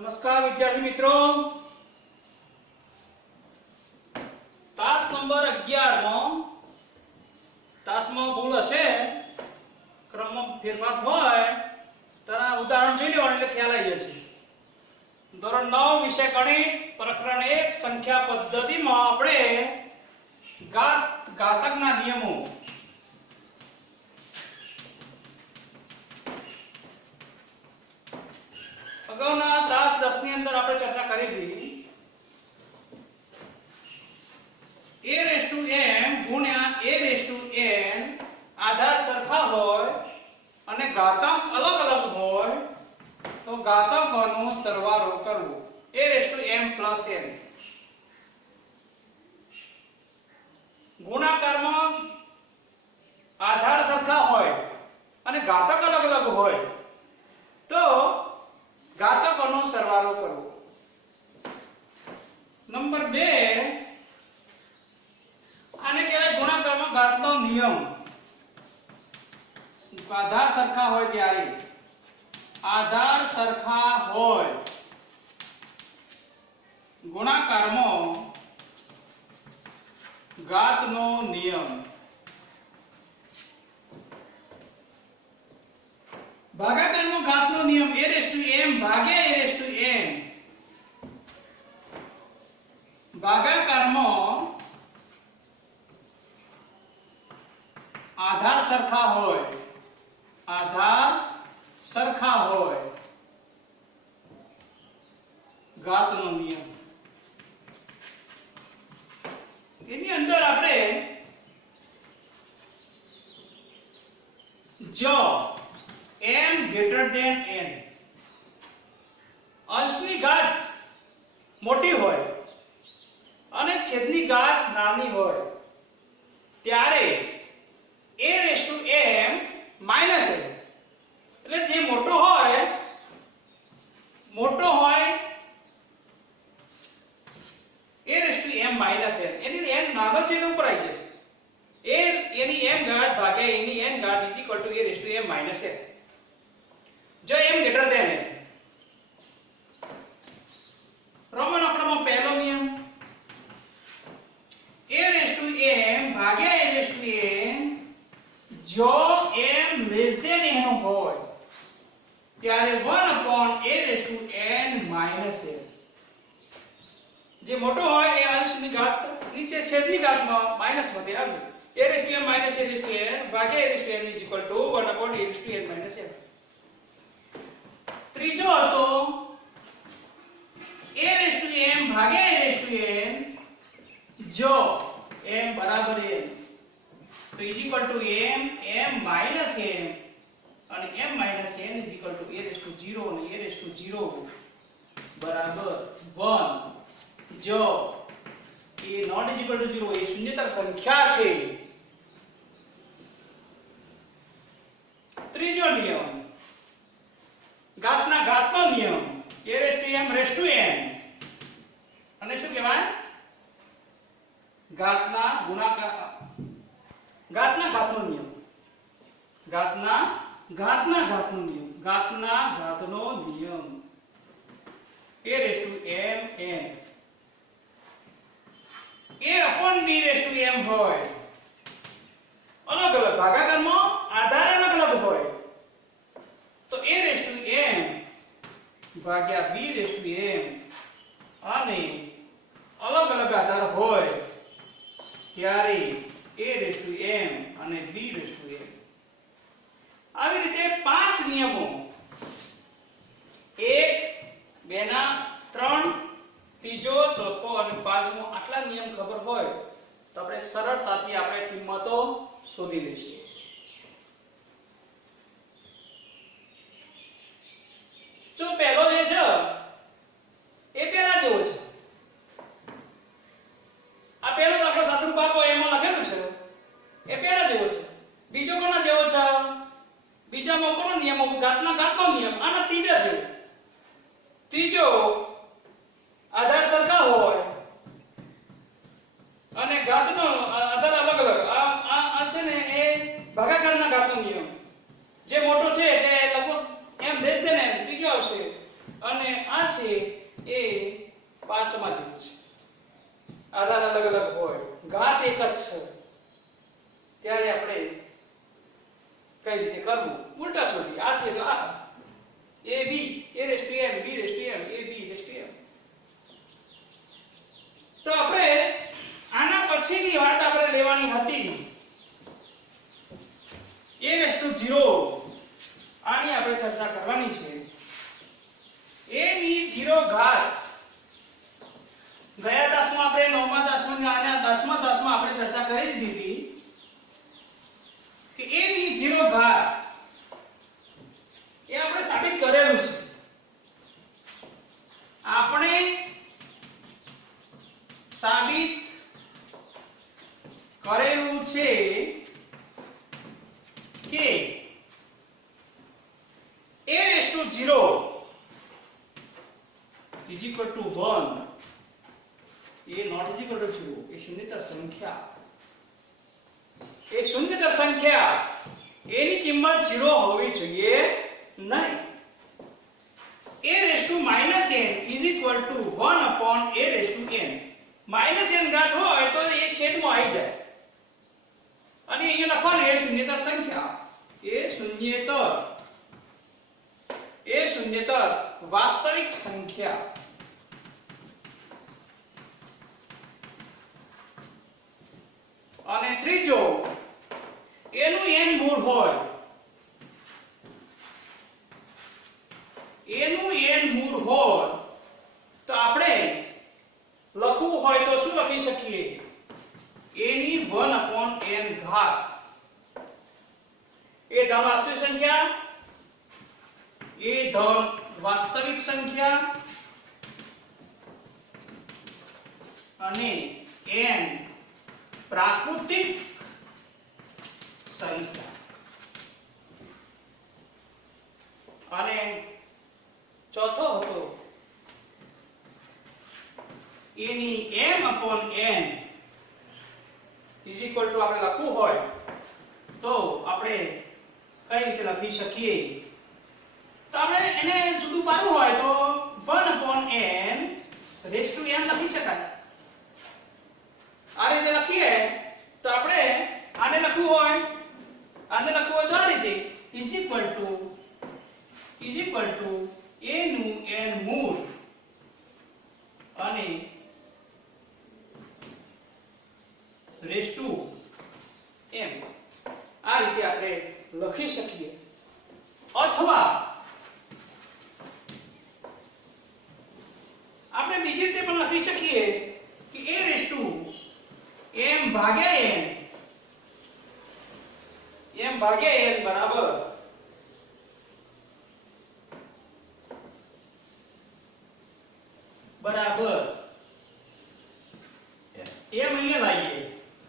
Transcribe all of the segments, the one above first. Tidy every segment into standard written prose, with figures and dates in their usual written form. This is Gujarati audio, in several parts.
નમસ્કાર વિદ્યાર્થી મિત્રો, તાસ નંબર 11 નો તાસમાં ભૂલ હશે, ક્રમમાં ફેરફાર હોય તારા ઉદાહરણ જોઈ લેવાનું એટલે ખ્યાલ આવી જશે. ધોરણ 9 વિષય ગણિત પ્રકરણ 1 સંખ્યા પદ્ધતિમાં આપણે ઘાતકના નિયમો અગાઉના તાસ 10 ની અંદર આપણે ચર્ચા કરી હતી. a m ગુણ્યા a n આધાર સરખા હોય અને ઘાતાંક અલગ અલગ હોય તો ઘાતાંકોનો સરવાળો કરવો. a m + n ગુણાકારમાં આધાર સરખા હોય અને ઘાતક અલગ અલગ હોય તો ઘાતકોનો સરવાળો કરવો. નંબર 2 આને કહેવાય ગુણાકારમાં ઘાતનો નિયમ. આધાર સરખા હોય ત્યારે આધાર સરખા હોય ગુણાકારમાં ઘાતનો નિયમ. ભાગાકારમાં ઘાતનો નિયમ a m ભાગ્યા a n. ભાગાકારમાં આધાર સરખા હોય ઘાતનો નિયમ. એની અંદર આપણે જો m n અંશની ઘાત મોટી હોય અને છેદની ઘાત નાની હોય ત્યારે a m n એટલે જે મોટો હોય a m n any n નાનો છેદ ઉપર આવી જશે. એની m ઘાત ભાગ્યા એની n ઘાત a m n. જો m n રોમન અક્ષરમાં પહેલો નિયમ a m ભાગ્યા a n જો m n હોય ત્યારે 1/a n. જે મોટો હોય એ અંશની ઘાત નીચે છેદની ઘાતમાં માઈનસ માંથી આવશે. a m n ભાગ્યા a n 1/a n. ત્રીજો હતો a m ભાગ્યા a n જો m બરાબર n તો m m n અને m n a0 અને a0 બરાબર 1. જો a ≠ 0 એ શૂન્યતર સંખ્યા છે. ત્રીજો નિયમ ઘાતનો નિયમ a m અને શું કહેવાય ઘાતનો નિયમ. ઘાતનો નિયમ a/b/m હોય અલગ અલગ ભાગાકારમાં આધાર અલગ અલગ હોય તો a/m ભાગ્યા b/m અને અલગ અલગ આધાર હોય ત્યારે a/m અને b/m. આવી રીતે 5 નિયમો 1 2 ના 3 ત્રીજો ચોથો અને પાંચમો આટલા નિયમ ખબર હોય તો આપણે સરળતાથી આપણે કિંમતો શોધી લઈશું. જો પહેલો જે છે એ પહેલા જેવો છે. આ પહેલો દાખલો સાદુરૂપ આપો એમાં લખેલું છે એ પહેલા જેવો છે. બીજો કોના જેવો છે? બીજામાં કોનો નિયમ? ઘાતનો નિયમ. આના ત્રીજા જેવો. ત્રીજો આધાર સરખા હોય અને ઘાતનો આધાર અલગ અલગ. આ છે ને એ ભાગાકારના ઘાતનો નિયમ. જે મોટો છે એટલે લગભગ m n ત્રીજો આવશે અને આ છે એ 5મા જેવું છે. આધાર અલગ અલગ હોય, ઘાત એક જ છે, ત્યારે આપણે કઈ રીતે કરવું? ઉલટા શોધી. આ છે તો આ ab a raised to m b raised to m ab raised to m. તો આપણે આના પછીની વાત આપણે લેવાની હતી a raised to 0. આની આપણે ચર્ચા કરવાની છે. a ની 0 ઘાત ગયા દાસમાં આપણે 9મા દાસમાં અને 10મા દાસમાં આપણે ચર્ચા કરી દીધી કે a ની 0 ઘાત એ આપણે સાબિત કરેલું છે. આપણે સાબિત કરેલું છે કે a raised to 0 is equal to 1. a not is equal to 0. એ શૂન્યતર સંખ્યા, એ શૂન્યતર સંખ્યા a ની કિંમત 0 હોવી જોઈએ નહીં. a raised to -n is equal to 1 upon a raised to n. -n ઘાત હોય તો એ છેદમાં આવી જાય અને અહીંયા લખવાનું એ શૂન્યતર સંખ્યા, એ શૂન્યતર વાસ્તવિક સંખ્યા. અને ત્રીજો એનું n મૂળ હોય, એનું n મૂળ હોય તો આપણે લખવું હોય તો શું લખી શકીએ? a ની 1 upon n ઘાત. એ ધન વાસ્તવિક સંખ્યા, એ ધન વાસ્તવિક સંખ્યા અને n પ્રાકૃતિક સંખ્યા. અને ચોથો હતો a ની m upon n is equal to આપણે લખવું હોય તો આપણે કઈ રીતે લખી શકીએ? તો આપણે એને જુદું પાડવું હોય તો 1 upon n raised to m લખી શકાય. આ રીતે લખીએ તો આપણે આને લખવું હોય તો આ રીતે is equal to a નું n મૂળ અને raised to m. આ રીતે આપણે લખી શકીએ. અથવા આપણે બીજી રીતે પણ લખી શકીએ કે a raised to m ભાગ્યા n બરાબર m અહીંયા લાવીએ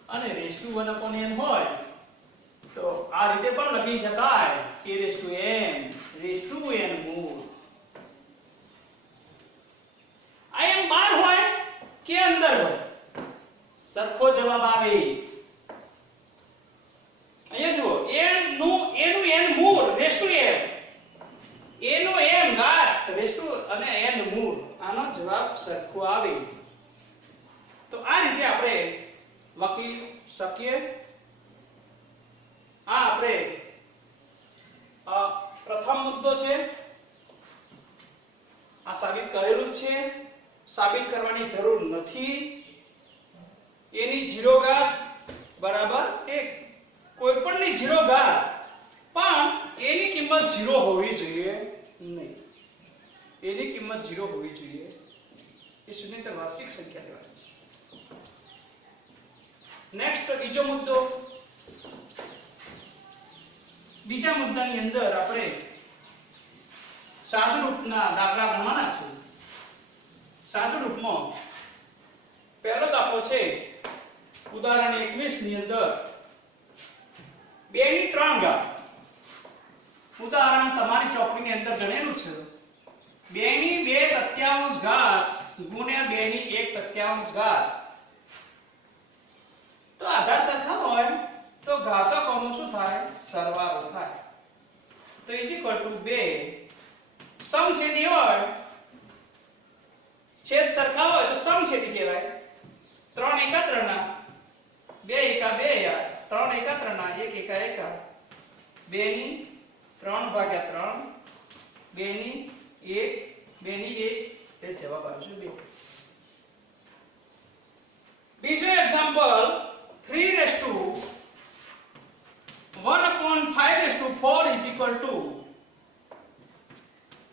અને raised to 1 upon n હોય તો આ રીતે પણ લખી શકાય a raised to m raised to n મૂળ. આ m બહાર હોય કે અંદર હોય સરખો જવાબ આવે. અહીંયા જુઓ એનું n મૂળ raised to m, એનું m ઘાત raised to અને n મૂળ, આનો જવાબ સરખો આવે. તો આ રીતે આપણે લખી શકીએ. આ આપણે પ્રથમ મુદ્દો છે, આ સાબિત કરેલું છે. સાબિત કરવાની જરૂર નથી. એની 0 ઘાત બરાબર 1, કોઈ પણની 0 ઘાત, પણ એની કિંમત 0 હોવી જોઈએ નહીં. એની કિંમત 0 હોવી જોઈએ. એ શૂન્યતર વાસ્તવિક સંખ્યા લેવાની છે. નેક્સ્ટ બીજો મુદ્દો. બીજા મુદ્દાની અંદર આપણે સાદુરૂપના દાખલા ગણવાના છે. સાદુરૂપમાં પહેલો દાખલો છે ઉદાહરણ 21 ની અંદર 2 ની 3 ઘાત. ઉદાહરણ તમારી ચોપડીની અંદર ગણેલું છે 2 ની 2/3 ઘાત ગુણ્યા 2 ની 1/3 ઘાત. તો આધાર સરખા હોય તો ઘાતકોનો શું થાય? સરવાળો થાય. તો ઇઝ ઇક્વલ ટુ 2 સમછેદી હોય છેદ સરખા હોય તો સમછેદી કહેવાય. 3 એકા 3 ના, 2 એકા 2 યાર, 3 એકા 3 ના, 1 એકા 1, 2 ની 3 ભાગ્યા 3, 2 ની 1, 2 ની 1, એ જવાબ આવશે 2. બીજો example 3/1/5/4 is equal to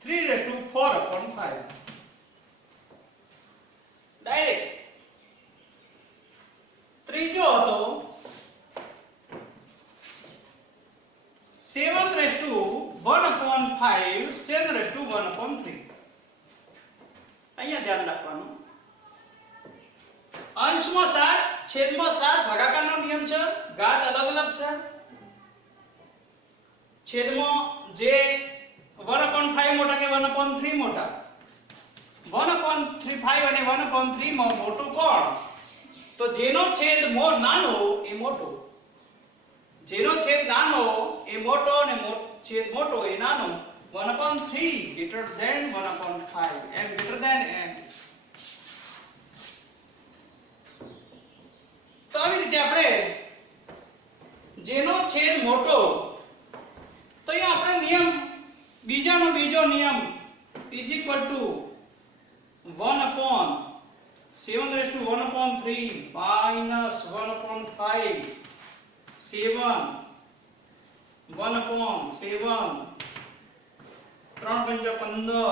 3/4/5. Direct ત્રીજો હતો 7/1/5 7/1/3. અહીંયા ધ્યાન રાખવાનું, અંશમાં 7 છેદમાં 7 ભાગાકારનો નિયમ છે, ઘાત અલગ અલગ છે. છેદમાં જે 1/5 મોટા કે 1/3 મોટા, 1/5 અને 1/3 માં મોટું કોણ? તો જેનો છેદ નાનો એ મોટો, જેનો છેદ નાનો એ મોટો અને છેદ મોટો એ નાનો. 1/3 greater than 1/5, m greater than n. તો આવી રીતે આપણે જેનો છેદ મોટો, તો અહીંયા આપણે નિયમ બીજો નિયમ is equal to 1/7/1/3 minus 1/5 7 1/7 3 पंजा 15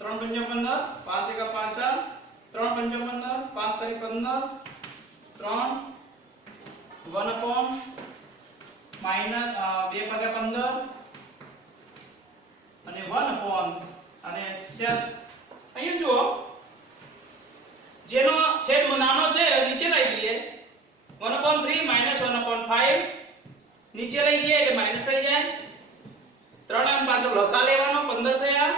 3 पंजा 15 5 एका 5 3 पंजा 15 5 तरी 15 3 1/- માઈનસ 2 ભાગ્યા 15 અને 1/, અને છેદ અહીંયા જુઓ જેનો છેદ નાનો છે નીચે લઈ લઈએ. 1/3 માઈનસ 1/5 નીચે લઈ જઈએ એટલે માઈનસ થઈ જાય. 3 એમ બાજુ લસા લેવાનો 15 થયા.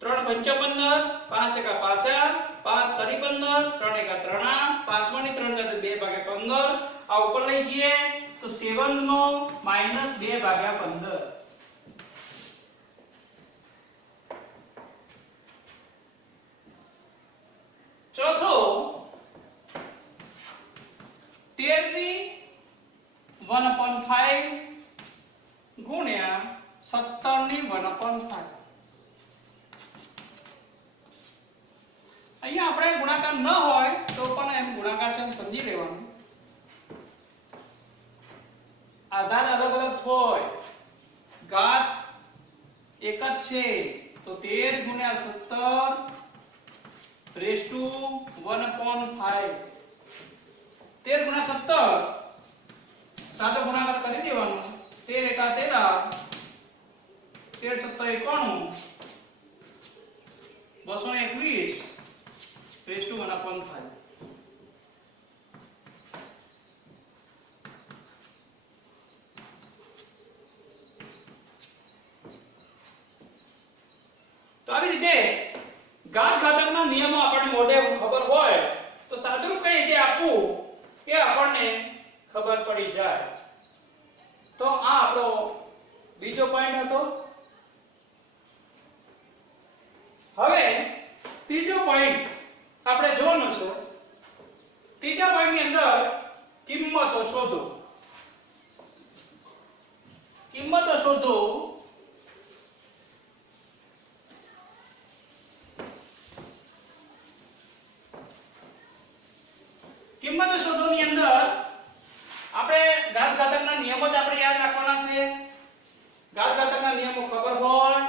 3 પંચા 15 5 એકા 5 5 તરી 15 3 એકા 3 5 ની 3 સાથે 2 ભાગ્યા 15. આ ઉપર લઈ જઈએ તો 7 નો માઈનસ 2 ભાગ્યા 15. ચોથો 13 ની 1/5 ગુણ્યા 17 ની 1/5. અહીંયા આપણે ગુણાકાર ન હોય તો પણ એમ ગુણાકાર છે એમ સમજી લેવાનું. આધાર અલગ અલગ હોય, ઘાત એક જ છે, તો 13 ગુણ્યા 17 રેઝ ટુ 1/5. 13 ગુણ્યા 17 સાદો ગુણાકાર કરી દેવાનો. 13 એકા 13 13 7 91 221 રેઝ ટુ 1/5. તો આવી રીતે ઘાત ઘાતકના નિયમો આપણને મોઢે ખબર હોય તો સાદુરૂપ કઈ રીતે આપવું એ આપણને ખબર પડી જાય. તો આ આપણો બીજો પોઈન્ટ હતો. હવે ત્રીજો પોઈન્ટ આપણે જોવાનો છે. ત્રીજા પોઈન્ટની અંદર કિંમતો શોધો. કિંમતો શોધો કિંમતો શોધોની અંદર આપણે ઘાત ઘાતકના નિયમો જ આપણે યાદ રાખવાના છે. ઘાત ઘાતકના નિયમો ખબર હોય,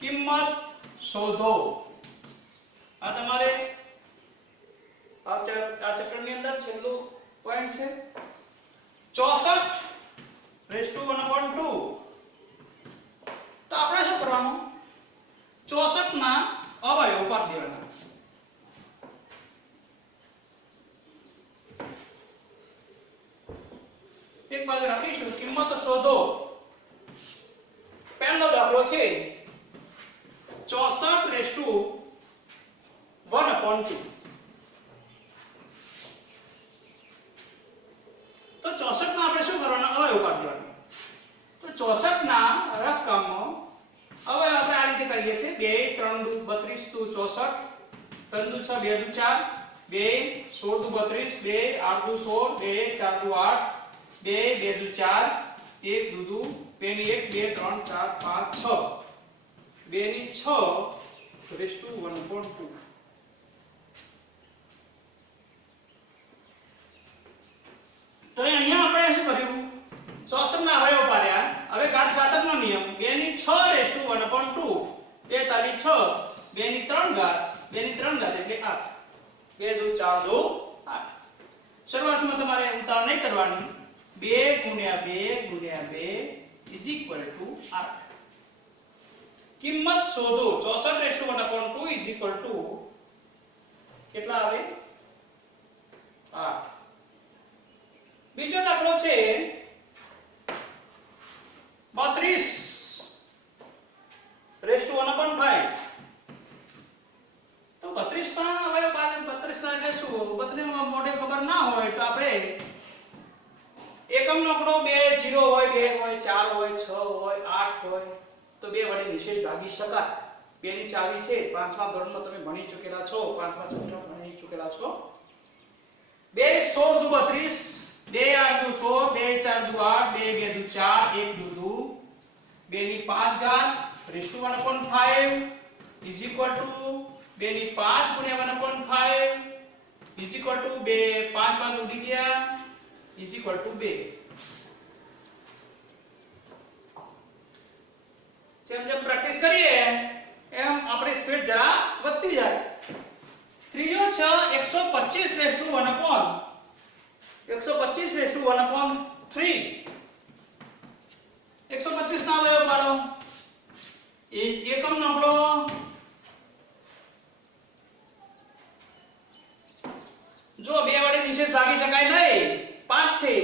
કિંમત શોધો. આ તમારે આ ચક્રની અંદર છેલ્લું પોઈન્ટ છે. 64 રેઝ ટુ 1/2. તો આપણે શું કરવાનું? 64 ના અવયવો પાડી દેવાના. એક બાજુ રાખીશું કિંમત શોધો. પહેલો દાખલો છે 64 રેઝ ટુ 1/2. તો 64 ના આપણે શું કરવાના? અવયવ કાઢી દેવાના. તો 64 ના રકમ હવે આપણે આ રીતે કરીએ છીએ 2 3 દુ 32 દુ 64 3 દુ 6 2 દુ 4 2 16 દુ 32 2 8 દુ 16 2 4 દુ 8 2 2 દુ 4 1 દુ દુ 2 ની 1 2 3 4 5 6 2 ની 6 રેસ ટુ 1.2 તો અહીંયા આપણે શું કર્યું 64 ના અવયવ પાડ્યા હવે ઘાતકનો નિયમ 2 ની 6 રેસ ટુ 1.2 2 તાલી 6 2 ની 3 ઘાત 2 ની 3 ઘાત એટલે 8 2 દુ 4 દુ 8 શરૂઆતમાં તમારે ઉતાવળ નહીં કરવાની 2 ગુણ્યા 2 ગુણ્યા 2 8 કિંમત શોધો 64 રેસ ટુ 1.2 કેટલા આવે 8 બીજો દાખલો છે 32 રેસ ટુ 1/5 તો 32 ના અવયવ બાદ 32 ના એટલે શું 32 માં મોઢે ખબર ના હોય તો આપણે એકમનો આંકડો 2 0 હોય 2 હોય 4 હોય 6 હોય 8 હોય તો 2 વડે નિશેષ ભાગી શકાય 2 ની ચાવી છે 5મા ધોરણમાં તમે ભણી ચૂકેલા છો 5મા ચેપ્ટરમાં ભણી ચૂકેલા છો 2 16 દુ 32 2 8 દુ 16 2 4 દુ 8 2 2 દુ 4 1 દુ દુ 2 ની 5 ઘાત raise to 1/5 is equal to 2 ની 5 ગુણ્યા 1/5 ઇઝ ઇક્વલ ટુ 2 5 5 ઉડી ગયા ઇઝ ઇક્વલ ટુ 2 જેમ જેમ પ્રેક્ટિસ કરીએ એમ આપણી સ્પીડ જરા વધતી જાય ત્રીજો છે 125 રેસ ટુ 125 રેસ ટુ 1/3 125 ના અવયવ પાડો એકમનો આંકડો જો 2 વડે નિશેષ ભાગી શકાય નહીં 5 છે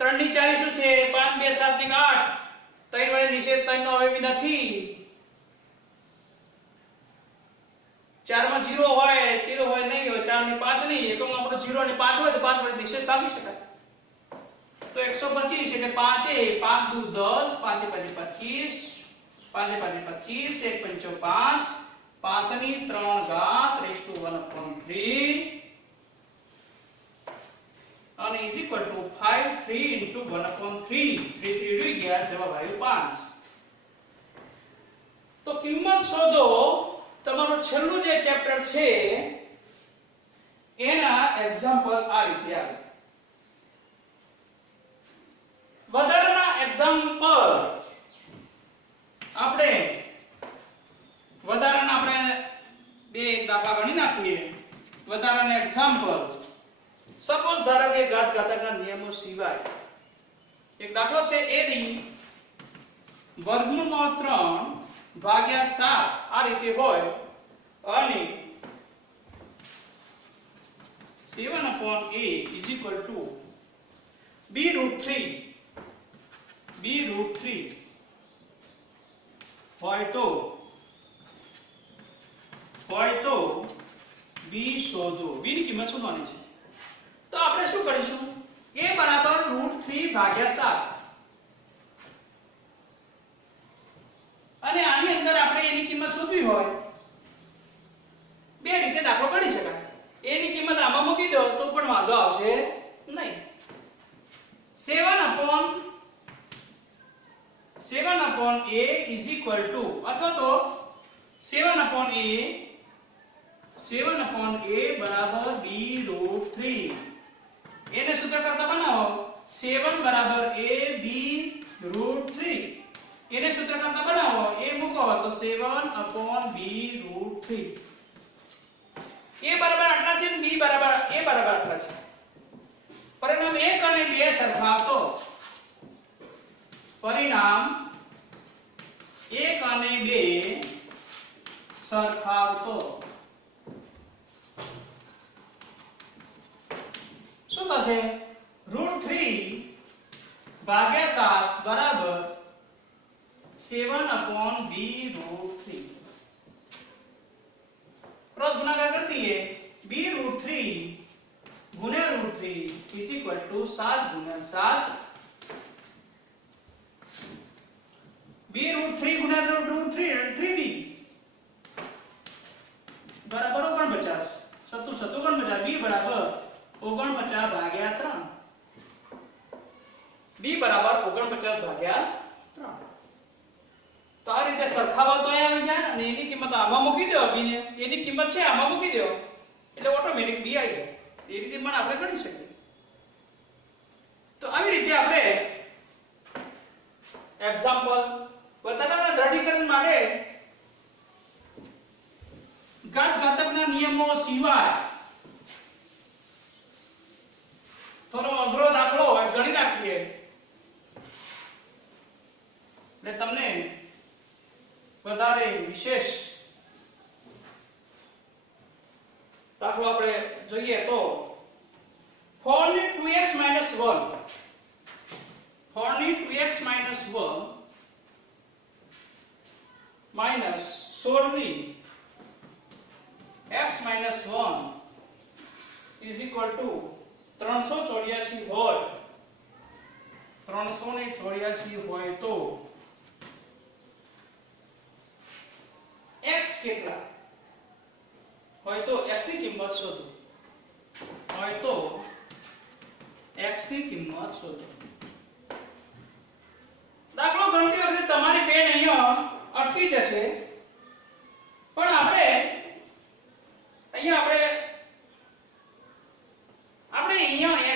3 ની 4 શું છે 5 2 7 ની 8 3 વડે નિશેષ 3 નો અવયવી નથી 4 માં 0 હોય નહીં હોય 4 ની 5 નહીં એકમ આપણો 0 અને 5 હોય તો 5 વડે નિશેષ ભાગી શકાય તો 125 એટલે 5 એ 5 દુ 10 5 5 25 5 5 25 1 5 5 5 ની 3 ઘાત રેસ ટુ 1/3 અને ઇઝ ઇક્વલ ટુ 5 3 ઇન્ટુ 1/3 3 3 ઉડી ગયા જવાબ આવ્યો 5 તો કિંમત શોધો તમારું છેલ્લું જે ચેપ્ટર છે એના એક્ઝામ્પલ આ રીતે આવે વધારાના એક્ઝામ્પલ આપણે બે દાખલા ગણી નાખીએ વધારાના એક્ઝામ્પલ સપોઝ ધારો કે ઘાતકના નિયમો સિવાય એક દાખલો છે a ની વર્ગમૂળમાં 3 ભાગ્યા 7 આ રીતે હોય અને 7/a is equal to b√3 હોય તો b શોધો b ની કિંમત શોધવાની છે તો આપણે શું કરીશું a બરાબર √3 ભાગ્યા 7 અને આની અંદર આપણે a ની કિંમત શોધવી હોય બે રીતે દાખલો ગણી શકાય a ની કિંમત આમાં મૂકી દો તો પણ વાંધો આવશે નહીં 7/a is equal to અથવા તો 7/a બરાબર b√3 એને સૂત્ર કરતા બનાવો 7 બરાબર a b√3 એને સૂત્ર કરતા બનાવો a મૂકો તો 7/b√3 a બરાબર આટલા છે ને b બરાબર a બરાબર આટલા છે પરિણામ 1 અને 2 સરખાવતો પરિણામ 1 અને 2 સરખાવતો શું થશે √3 ભાગ્યા 7 બરાબર 7/b√3 ક્રોસ ગુણાકાર કરી દઈએ b√3 ગુણ્યા √3 is equal to 7 ગુણ્યા 7 b√3 ગુણ્યા √3 3b બરાબર 49. સત્તુ 49 b બરાબર 49 ભાગ્યા 3. b બરાબર 49 ભાગ્યા 3. તો આ રીતે સરખાવો તો અહીંયા આવી જાય અને એની કિંમત આમાં મૂકી દો b ને, એની કિંમત છે આમાં મૂકી દો એટલે ઓટોમેટિક b આવી જાય. એ રીતે પણ આપણે ગણી શકીએ. તો આવી રીતે આપણે એક્ઝામ્પલ બતાવવાના દ્રઢીકરણ માટે ઘાતકના નિયમો સિવાય થોડો અઘરો દાખલો ગણી નાખીએ એટલે તમને વધારે વિશેષ દાખલો આપણે જોઈએ તો 4 ની 2x 1 4 ની 2x 1 માઈનસ 16 ની x 1 is equal to 384 હોય 384 હોય તો x કેટલા હોય તો x ની કિંમત શોધો. હોય તો x ની કિંમત શોધો. દાખલો ગણતી વખતે તમારી પેન અહીંયા અટકી જશે પણ આપણે અહીંયા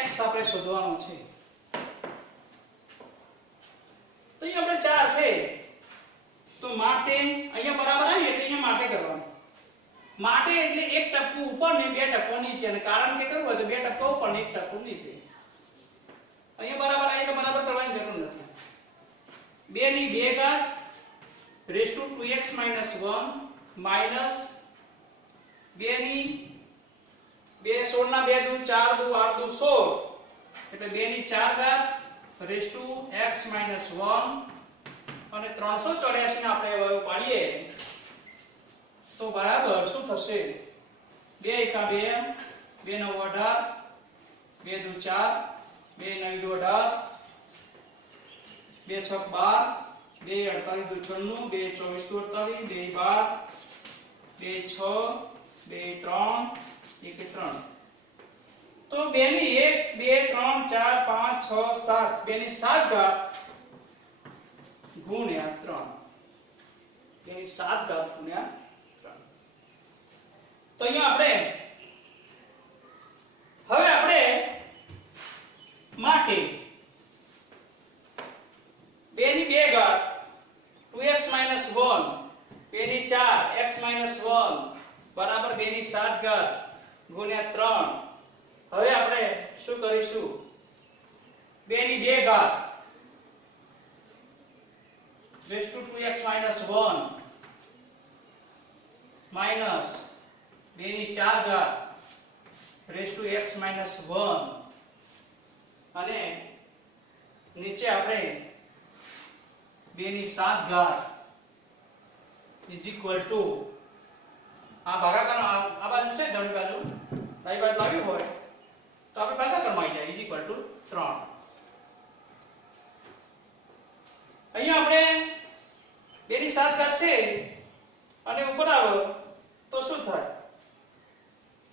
x આપણે શોધવાનો છે. તો અહીંયા આપણે 4 છે તો માટે અહીંયા બરાબર આવી એટલે અહીંયા માટે કરવાનું. માટે એટલે એક ટપકું ઉપર ને બે ટપકા નીચે અને કારણ કે કરવું હોય તો બે ટપકા ઉપર ને એક ટપકું નીચે. અહીંયા બરાબર આવી એટલે બરાબર કરવાની જરૂર નથી. 2 ની 2 ઘાત રેઝ ટુ 2x 1 માઈનસ 2 ની 2 16 ના 2 દુ 4 દુ 8 દુ 16 એટલે 2 ની 4 ઘાત રેઝ ટુ x 1 અને 384 ને આપણે અવયવ પાડીએ તો બરાબર શું થશે 2 એકા 2 2 9 18 2 દુ 4 2 9 દુ 18 2 6 12 2 48 દુ 96 2 24 દુ 48 2 12 2 6 2 3 1 3 તો 2 ની 1 2 3 4 5 6 7 2 ની 7 ઘાત ગુણ્યા 3 2 ની 7 ઘાત ગુણ્યા 3. તો અહીંયા આપણે માટે 2 ની 2 ઘાત 2x 1 2 ની 4 x 1 બરાબર 2 ની 7 ઘાત ગુણ્યા 3. હવે આપણે શું કરીશું 2 ની 2 ઘાત રેઝ ટુ 2x 1 માઈનસ 2 ની 4 ઘાત રેઝ ટુ x 1 અને નીચે આપણે 2 ની 7 ઘાત ઇઝ ઇક્વલ ટુ આ ભાગાકારનો આ બાજુ છે જમણી બાજુ ડાબી બાજુ આવ્યું હોય તો આપણે ભાગાકારમાં આવી જાય ઇઝ ઇક્વલ ટુ 3. અહીંયા આપણે 2 ની 7 ઘાત છે અને ઉપર આવો તો શું થાય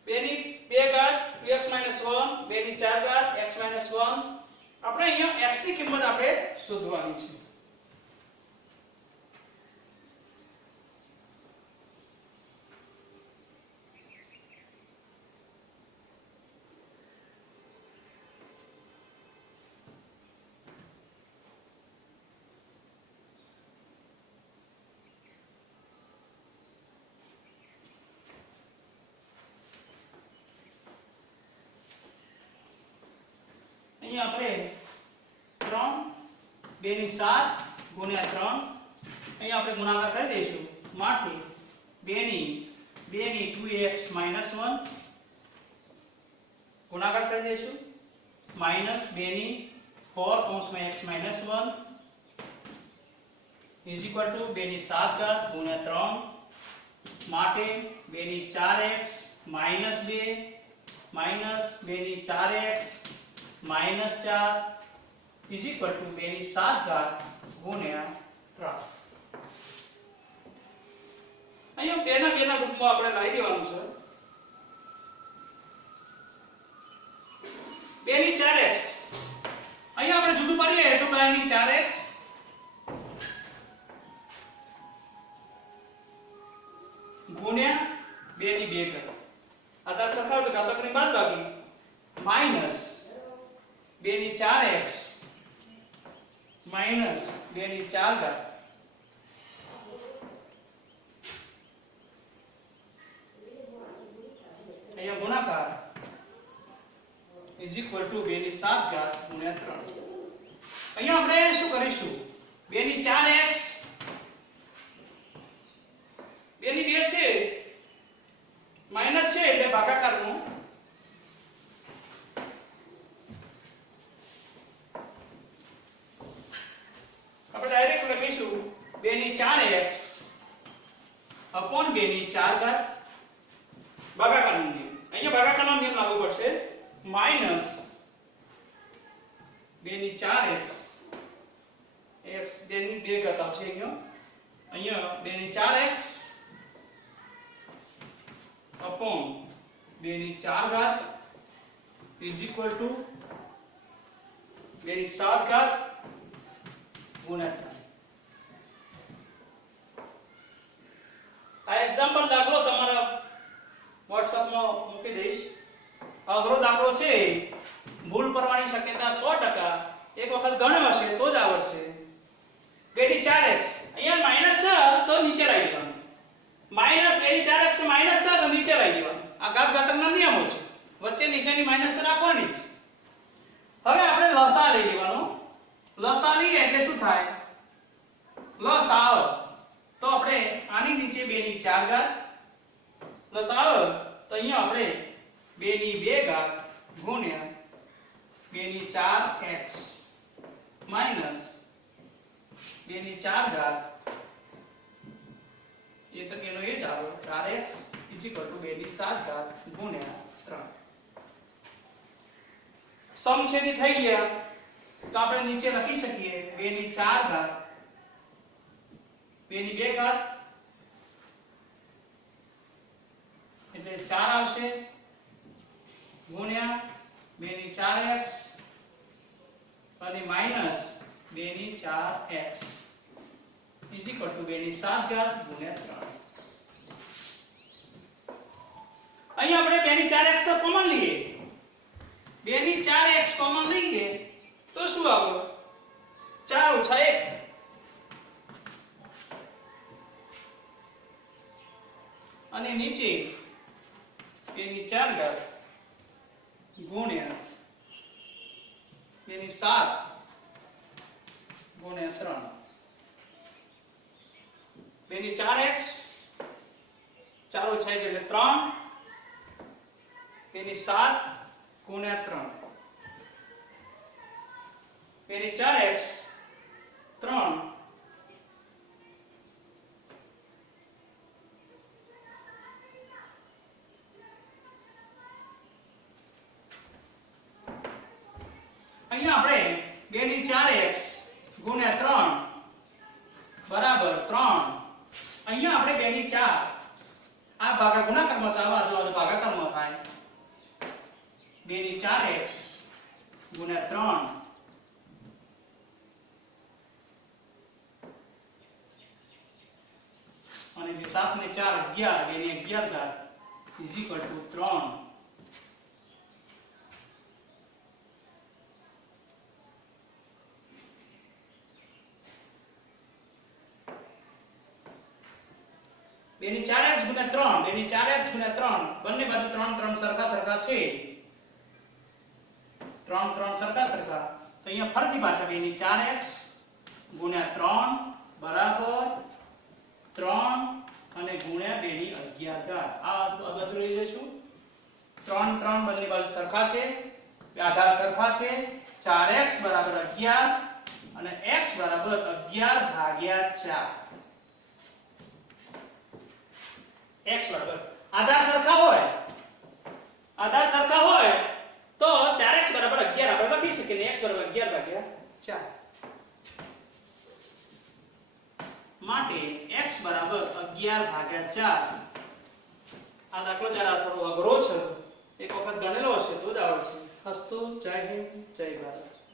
2 ની 2 ઘાત 2x 1 2 ની 4 ઘાત x 1 આપણે અહીંયા x ની કિંમત આપણે શોધવાની છે. અહીંયા આપણે 3 2 ની 7 ગુણ્યા 3 અહીંયા આપણે ગુણાકાર કરી દઈશું. માટે 2 ની 2x 1 ગુણાકાર કરી દઈશું માઈનસ 2 ની 4 કૌંસમાં x 1 ઇઝ ઇક્વલ ટુ 2 ની 7 ઘાત ગુણ્યા 3 માટે 2 ની 4x માઈનસ 2 માઈનસ 2 ની 4x minus 4 is equal to 2 ની 7 ઘાત ગુણ્યા 3. ના રૂપમાં આપણે લાવી દેવાનું છે 2 ની 4x અહીંયા આપણે જુદું પાડીએ તો 2 ની 4x ગુણ્યા 2 ની 2 કરો આધાર સરખા તો ઘાતકની બાદબાકી માઈનસ 2 ની 4x માઈનસ 2 ની 4 ઘાત અહીંયા ગુણાકાર is equal to 2 ની 7 ઘાત ગુણ્યા 3 અહીંયા આપણે શું કરીશું 2 ની 4x 2 ની 2 છે માઈનસ છે એટલે ભાગાકારનું આપણે ડાયરેક્ટ લખીશું 2 ની 4x upon 2 ની 4 ઘાત ભાગાકારનો નિયમ અહીંયા ભાગાકારનો નિયમ લાગુ પડશે માઈનસ 2 ની 4x x 2 ની 2 ઘાત આવશે અહીંયા 2 ની 4x upon 2 ની 4 ઘાત is equal to 2 ની 7 ઘાત ગુણ્યા 3 આ એક્ઝામ્પલ દાખલો તમારા WhatsApp માં મૂકી દઈશ અઘરો દાખલો છે ભૂલ કરવાની શક્યતા 100% એક વખત ગણ્યો હશે તો જ આવડશે 2 ની 4x અહીંયા માઈનસ છે તો નીચે લાવી દેવાનું માઈનસ 2 ની 4x માઈનસ છે તો નીચે લાવી દેવાનું આ ઘાત ઘાતકના નિયમો છે વચ્ચે નિશાની માઈનસ તો રાખવાની જ હવે આપણે લસા લઈ લેવાનો લસા લઈએ એટલે શું થાય લસા તો આપણે આની નીચે 2 ની 4 ઘાત લસા તો અહીંયા આપણે 2 ની 2 ઘાત ગુણ્યા 2 ની 4x માઈનસ 2 ની 4 ઘાત એ તો એનો એ જ આવે 4x = 2 ની 7 ઘાત ગુણ્યા 3 સમછેદી થઈ ગયા તો આપણે નીચે લખી શકીએ 2 ની 4 ઘાત 2 ની 2 ઘાત એટલે 4 આવશે ગુણ્યા 2 ની 4x અને માઈનસ 2 ની 4x = 2 ની 7 ઘાત ગુણ્યા 3 અહીં આપણે 2 ની 4x કોમન લઈએ 2 ની 4x કોમન લઈએ તો શું આવે 4 - 1 અને નીચે 2 ની 4 ઘાત ગુણ્યા 2 ની 7 ગુણ્યા 3 2 ની 4x 4 - 1 એટલે 3 2 ની 7 ગુણ્યા 3 2 ની 4x 3 અહીંયા આપણે 2 ની 4x ગુણ્યા 3 બરાબર 3 અહીંયા આપણે 2 ની 4 આ ભાગા ગુણાકારમાં છે આવા જો ભાગાકારમાં થાય 2 ની 4x ગુણ્યા 3 અને જે 7 ને 4 11 2 ની 11 ઘાત = 3 2 ની 4x ગુણ્યા 3 2 ની 4x ગુણ્યા 3 બંને બાજુ 3 3 સરખા સરખા છે 3 3 સરખા સરખા તો અહીંયા ફરીથી પાછા 2 ની 4x ગુણ્યા 3 બરાબર 3 અને ગુણ્યા 2 ની 11 ઘાત આ બાજુ લઈ લઈશું 3 3 બંને બાજુ સરખા છે આધાર સરખા છે 4x બરાબર 11 અને x બરાબર 11/4 x બરાબર આધાર સરખા હોય તો 4x બરાબર 11 આપણે લખી શકીએ ને x બરાબર 11/4 માટે x બરાબર 11/4 આ દાખલો જરા થોડો અઘરો છે, એક વખત ગણેલો હશે તો જ આવડશે. હસ્તુ. જય હિન્દ, જય ભારત.